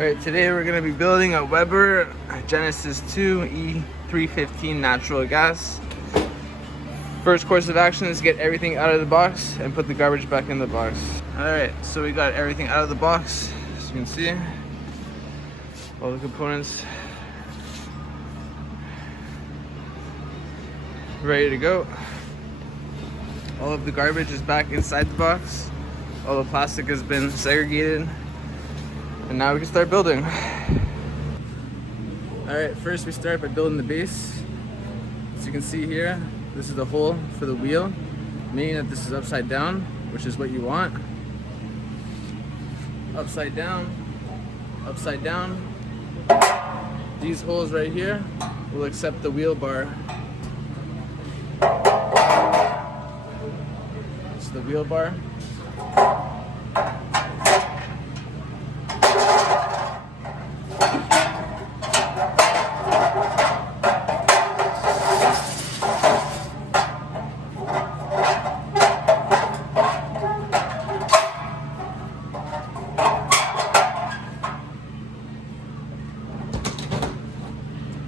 Alright, today we're going to be building a Weber Genesis 2 E315 natural gas. First course of action is get everything out of the box and put the garbage back in the box. Alright, so we got everything out of the box, as you can see. All the components ready to go. All of the garbage is back inside the box. All the plastic has been segregated. And now we can start building. Alright, first we start by building the base. As you can see here, this is the hole for the wheel, meaning that this is upside down, which is what you want. Upside down, upside down. These holes right here will accept the wheel bar. This is the wheel bar.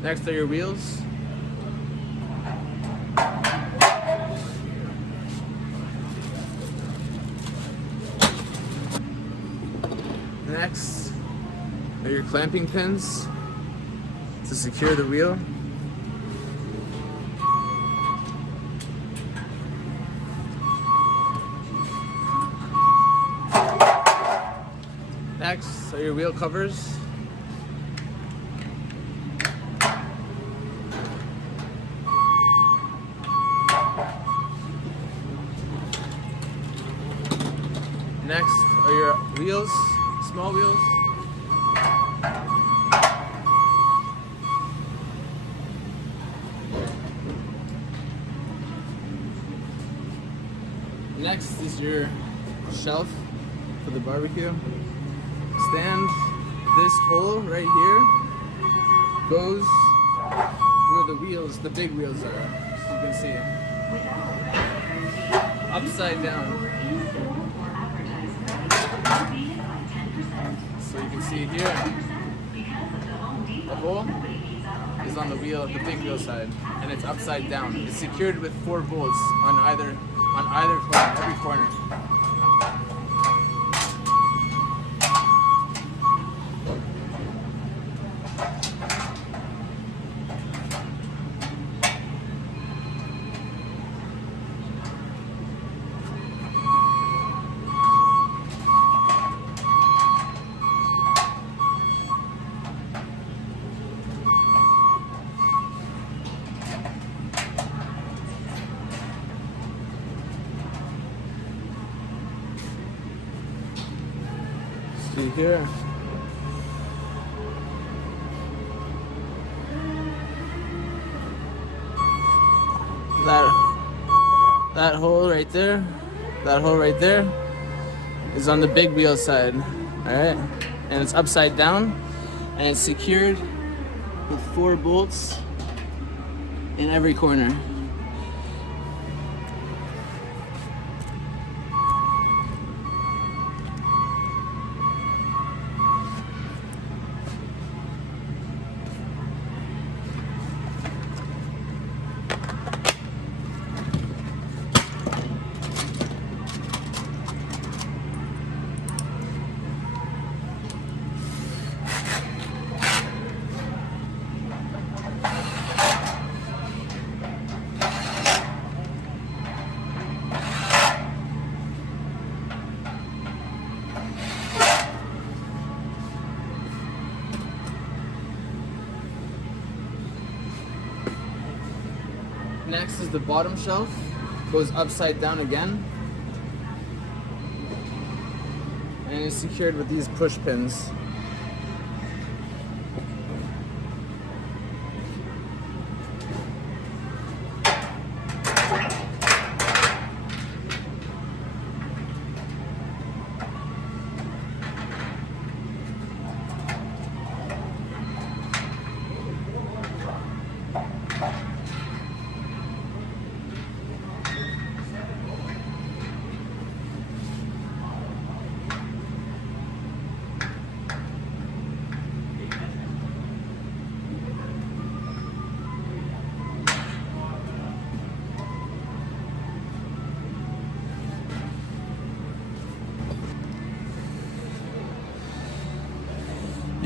Next are your wheels. Next are your clamping pins to secure the wheel. Next are your wheel covers. Next are your wheels, small wheels. Next is your shelf for the barbecue stand. This hole right here goes where the wheels, the big wheels are, as you can see. Upside down. So you can see here, the hole is on the wheel, the big wheel side, and it's upside down. It's secured with 4 bolts on either corner, every corner. See here. That hole right there is on the big wheel side. Alright? And it's upside down and it's secured with 4 bolts in every corner. Next is the bottom shelf, goes upside down again, and is secured with these push pins.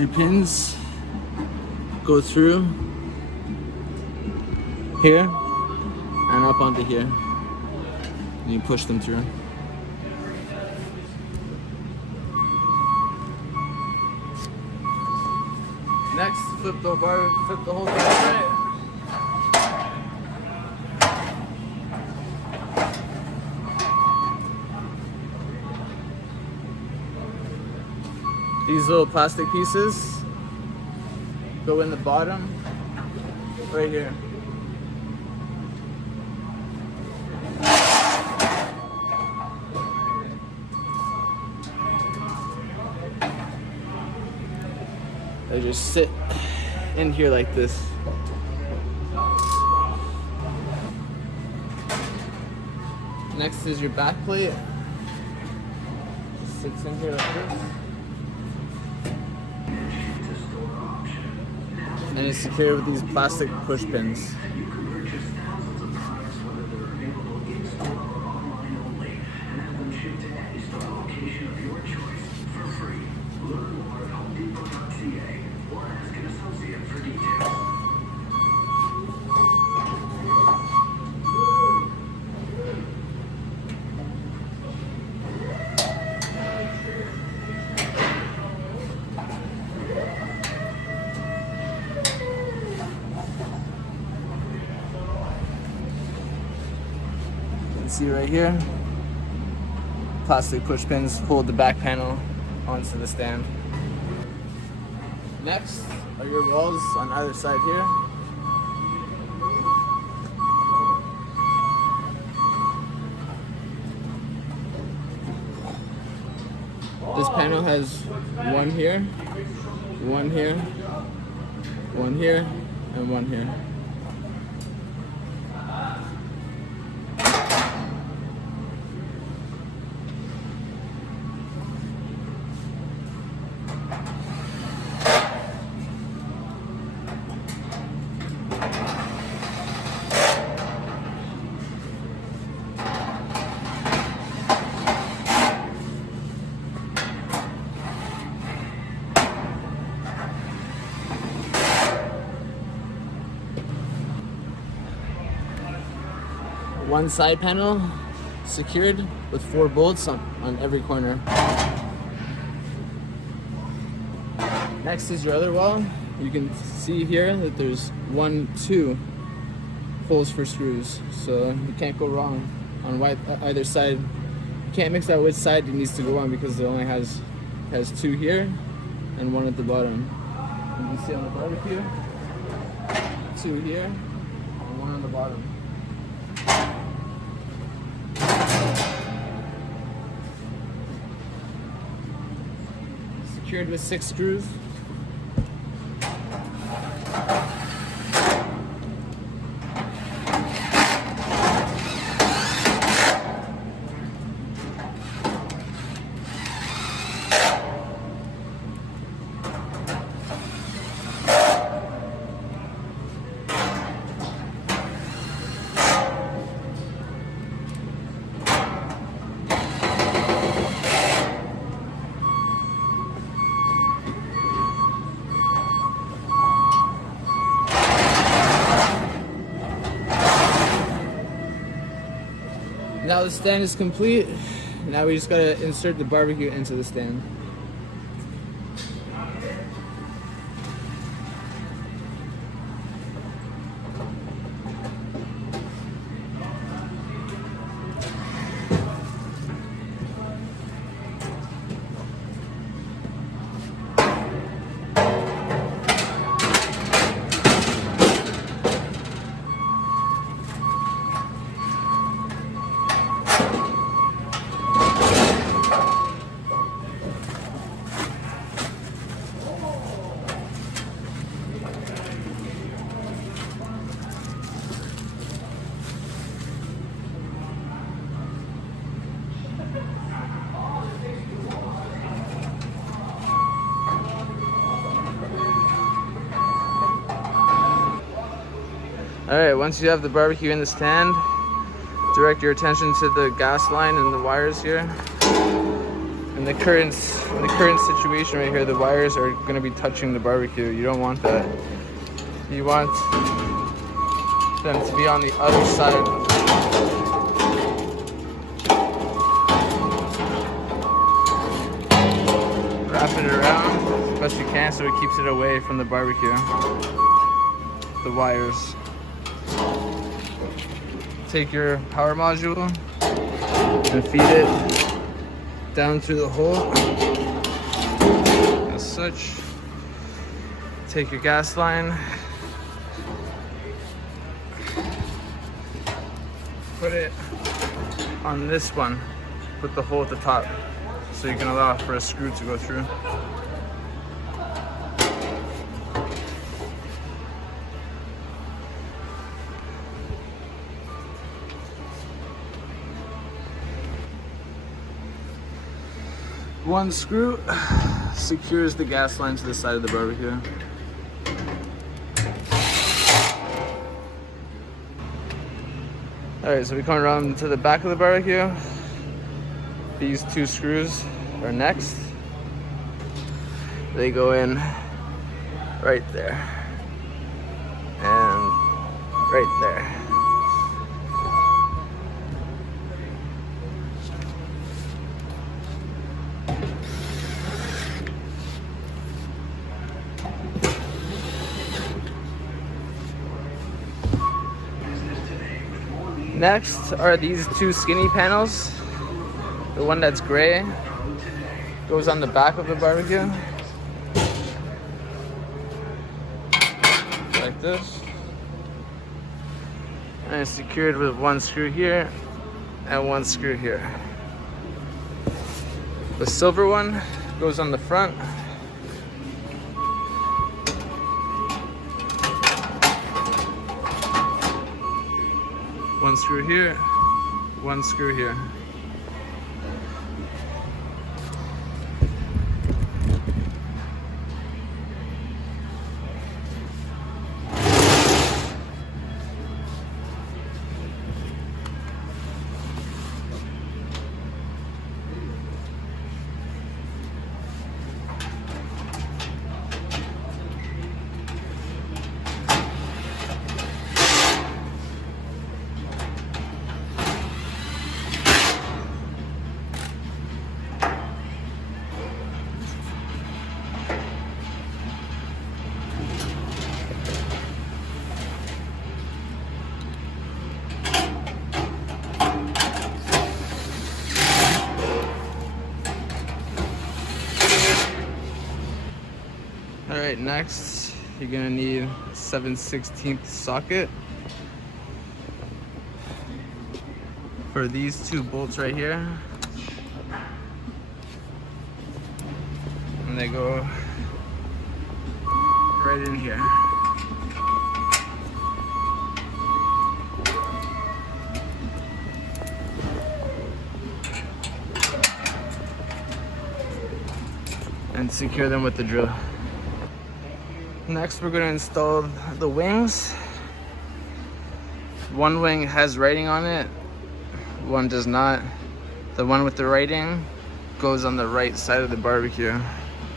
Your pins go through here and up onto here. And you push them through. Next, flip the whole thing upright. These little plastic pieces go in the bottom, right here. They just sit in here like this. Next is your back plate. Just sits in here like this. And it's secured with these plastic push pins. See right here, plastic push pins hold the back panel onto the stand. Next are your walls on either side here. This panel has one here, one here, one here, and one here. One side panel secured with 4 bolts on every corner. Next is your other wall. You can see here that there's 2 holes for screws, so you can't go wrong on either side. You can't mix out which side it needs to go on because it only has 2 here and 1 at the bottom. You can see on the barbecue, 2 here and 1 on the bottom. Secured with 6 screws. Now the stand is complete. Now we just gotta insert the barbecue into the stand. Alright, once you have the barbecue in the stand, direct your attention to the gas line and the wires here. In the current situation right here, the wires are going to be touching the barbecue. You don't want that. You want them to be on the other side. Wrap it around as best you can so it keeps it away from the barbecue. The wires. Take your power module and feed it down through the hole as such. Take your gas line, put it on this one with the hole at the top so you can allow for a screw to go through. One screw secures the gas line to the side of the barbecue. Alright, so we come around to the back of the barbecue. These two screws are next. They go in right there and right there. Next are these two skinny panels. The one that's gray goes on the back of the barbecue, like this. And it's secured with one screw here and one screw here. The silver one goes on the front. One screw here, one screw here. Alright, next you're gonna need a 7/16 socket for these two bolts right here. And they go right in here. And secure them with the drill. Next, we're going to install the wings. One wing has writing on it, one does not. The one with the writing goes on the right side of the barbecue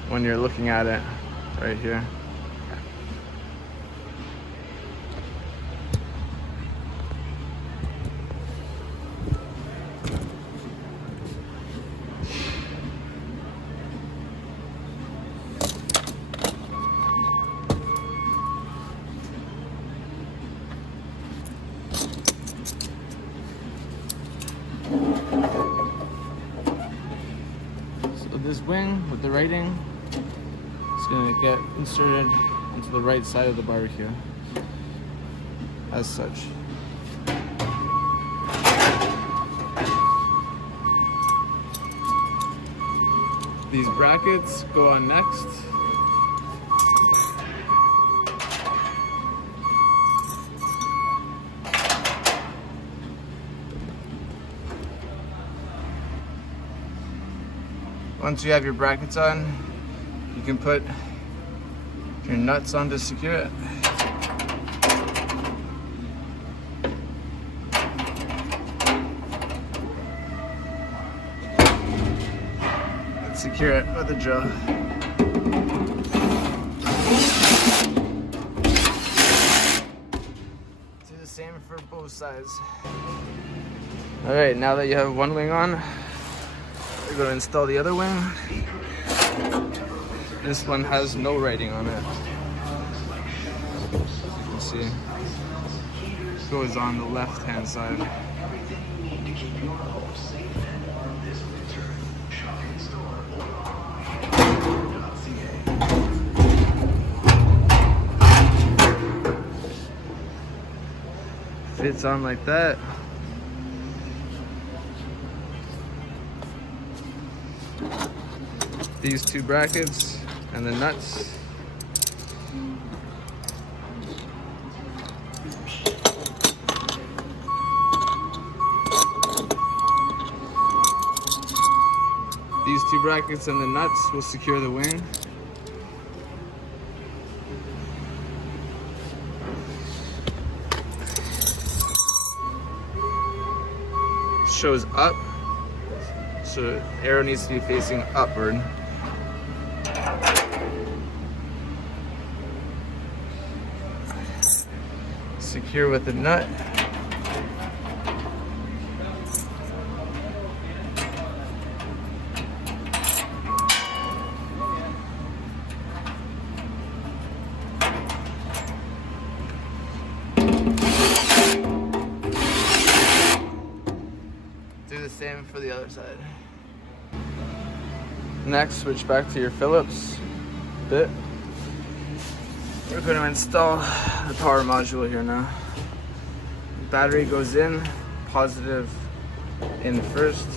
when you're looking at it, right here. So this wing with the writing is going to get inserted into the right side of the barbecue as such. These brackets go on next. Once you have your brackets on, you can put your nuts on to secure it. secure it with a drill. Do the same for both sides. Alright, now that you have one wing on, we're going to install the other wing. This one has no writing on it. As you can see, it goes on the left hand side. Fits on like that. These two brackets and the nuts. These two brackets and the nuts will secure the wing. Shows up, so the arrow needs to be facing upward. Secure with the nut. Do the same for the other side. Next, switch back to your Phillips bit. We're going to install the power module here now. Battery goes in, positive in first.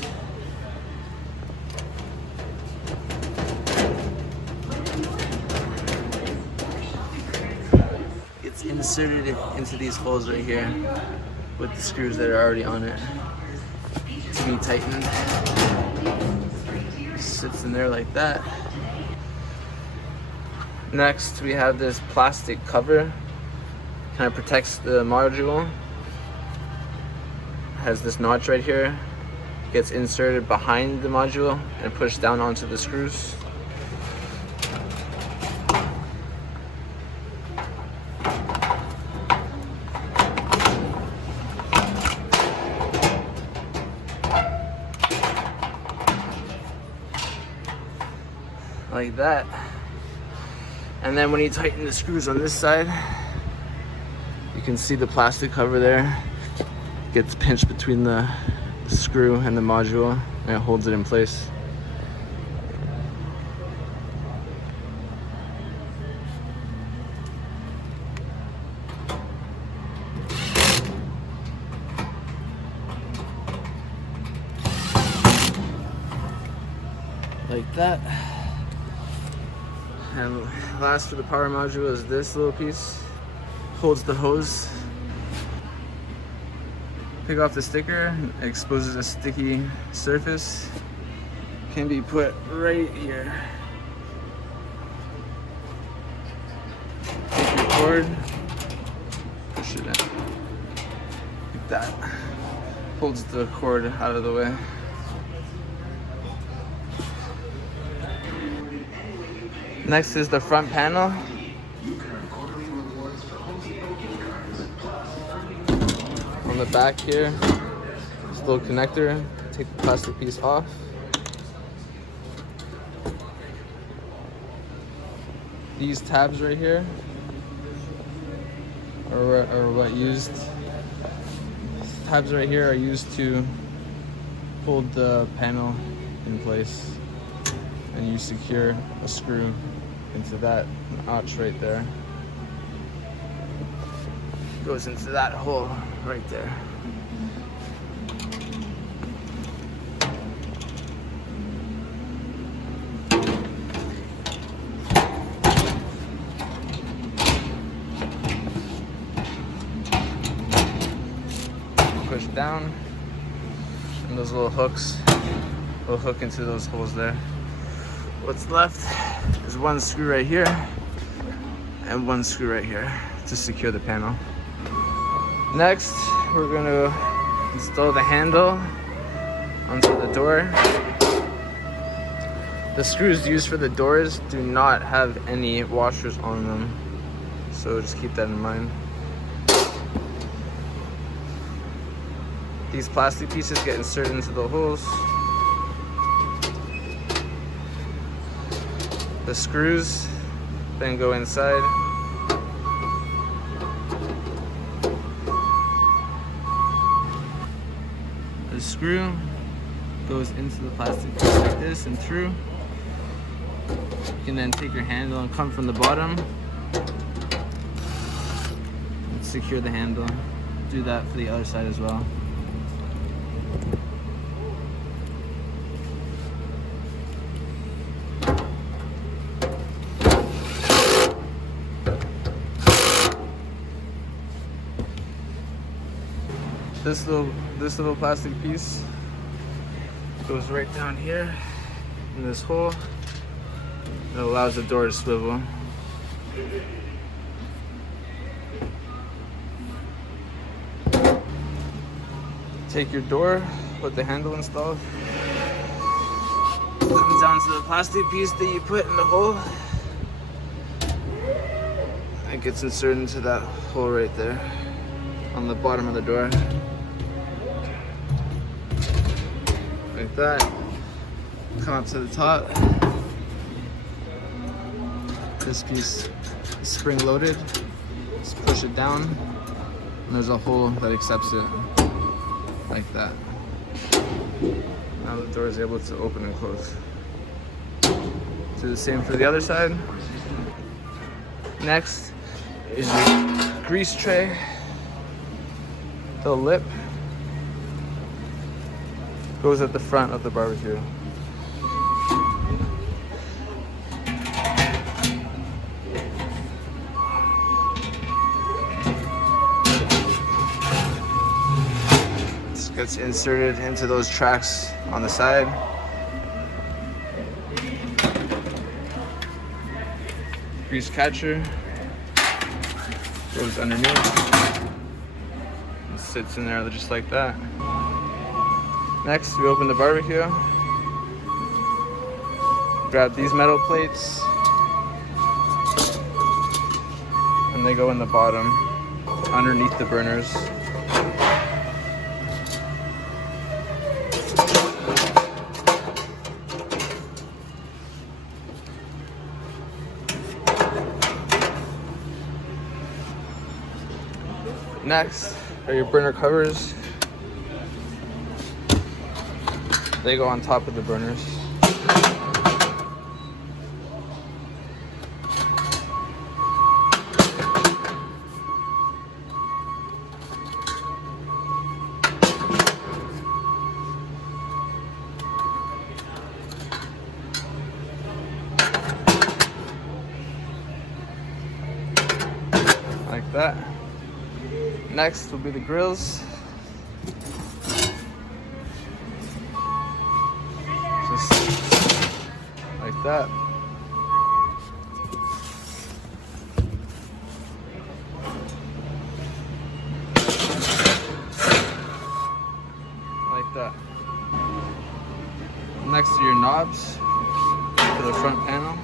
It's inserted into these holes right here with the screws that are already on it. To be tightened. Sits in there like that. Next, we have this plastic cover. Kind of protects the module. Has this notch right here. Gets inserted behind the module and pushed down onto the screws. Like that. And then when you tighten the screws on this side, you can see the plastic cover there gets pinched between the screw and the module, and it holds it in place. Like that. And last for the power module is this little piece. Holds the hose. Pick off the sticker, it exposes a sticky surface. Can be put right here. Take your cord, push it in. Like that. Holds the cord out of the way. Next is the front panel. On the back here, this little connector. Take the plastic piece off. These tabs right here are what used. These tabs right here are used to hold the panel in place, and you secure a screw into that notch right there. Goes into that hole right there. Push down, and those little hooks will hook into those holes there. What's left is one screw right here and one screw right here to secure the panel. Next, we're going to install the handle onto the door. The screws used for the doors do not have any washers on them, so just keep that in mind. These plastic pieces get inserted into the holes. The screws then go inside. The screw goes into the plastic piece like this and through. You can then take your handle and come from the bottom and secure the handle. Do that for the other side as well. This little plastic piece goes right down here in this hole. It allows the door to swivel. Take your door, put the handle installed. Come down to the plastic piece that you put in the hole. It gets inserted into that hole right there on the bottom of the door. Like that. Come up to the top. This piece is spring loaded. Just push it down, and there's a hole that accepts it. Like that. Now the door is able to open and close. Do the same for the other side. Next is your grease tray. The lip goes at the front of the barbecue. This gets inserted into those tracks on the side. Grease catcher goes underneath. It sits in there just like that. Next, we open the barbecue. Grab these metal plates, and they go in the bottom, underneath the burners. Next are your burner covers. They go on top of the burners. Like that. Next will be the grills. Like that. Like that. Next to your knobs for the front panel.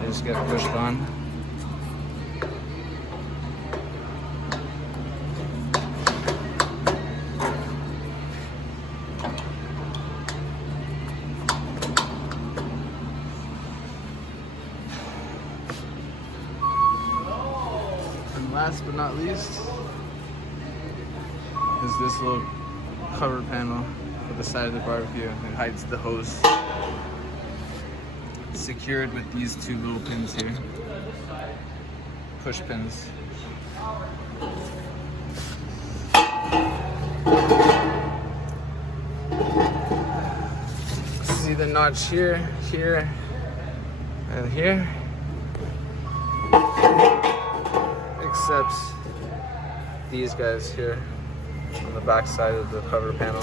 They just get pushed on. Last but not least is this little cover panel for the side of the barbecue. It hides the hose. It's secured with these two little pins here. Push pins. See the notch here, here, and here. Except these guys here on the back side of the cover panel.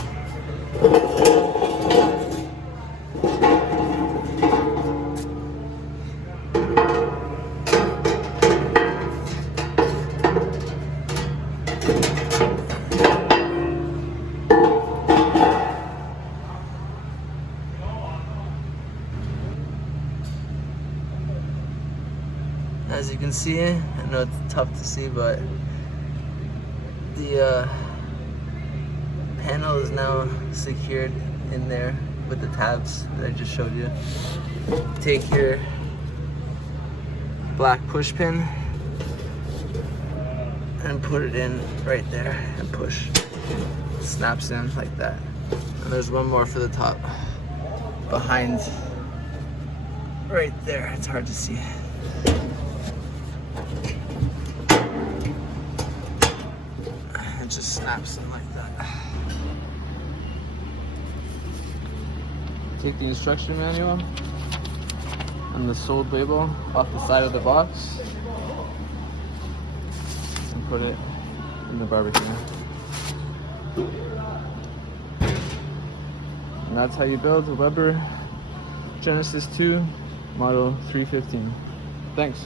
can see it. I know it's tough to see, but the panel is now secured in there with the tabs that I just showed you. Take your black push pin and put it in right there and push. It snaps in like that. And there's one more for the top behind right there. It's hard to see. It just snaps in like that. Take the instruction manual and the sold label off the side of the box and put it in the barbecue. And that's how you build a Weber Genesis 2 model 315. Thanks.